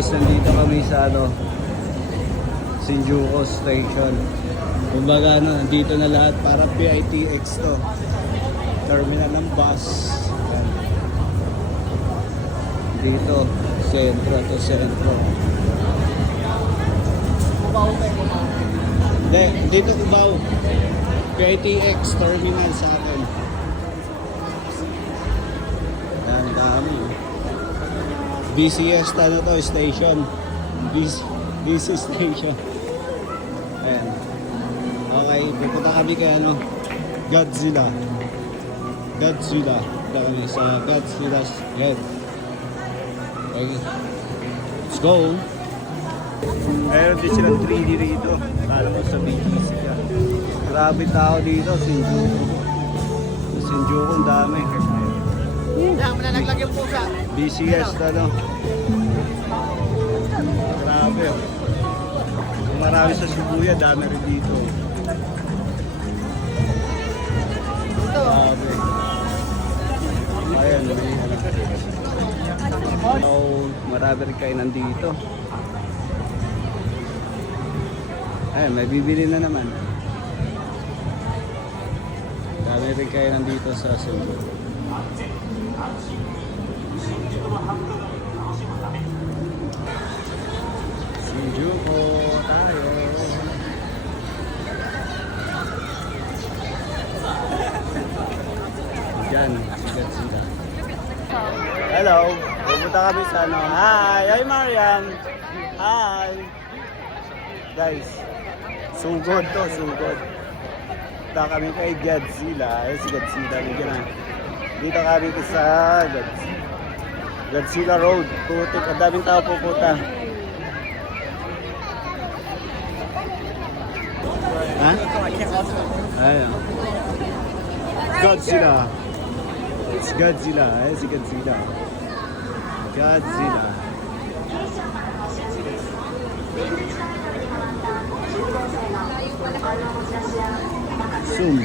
guys, nandito kami sa Shinjuku Station. Kumbaga nandito na lahat para PITX to. Terminal ng bus. Yan. Dito, sentro to sentro. Hindi, dito Cubao. PITX terminal sa akin. Yan, dami. BCS to, station. BC station. Ayan. Okay, pupunta kami kay Godzilla. Punta kami sa Godzilla's head. Okay. Let's go. Meron din silang 3D rito. Kala mo sa BGC ka. Grabe tao dito, Shinjuku. Shinjuku, ang dami. Yan, malalaglag yung pusa. BCS Grabe. Kung marami sa Shibuya, dami rin dito. Grabe. Ayan. So, marami rin kayo nandito. Ayan, may bibili na naman. Dami rin kayo nandito sa Shinjuku. Shinjuku tayo. Diyan, sigat-sigat. Hello, pupunta kami sa Hi Mariam. Hi. Guys, sugod to, sugod. Punta kami kay Godzilla. Si Godzilla, dito kami sa Godzilla Road. Putik, ang daming tao pupunta. Ha? Ayun. Godzilla. It's Godzilla. Si Godzilla. Godzilla. Zoom.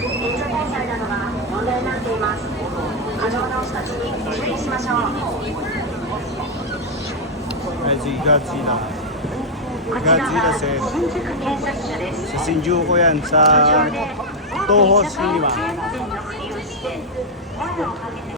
Ay, si Godzilla. Godzilla set. Sa Shinjuku yan, sa Toho Cinema.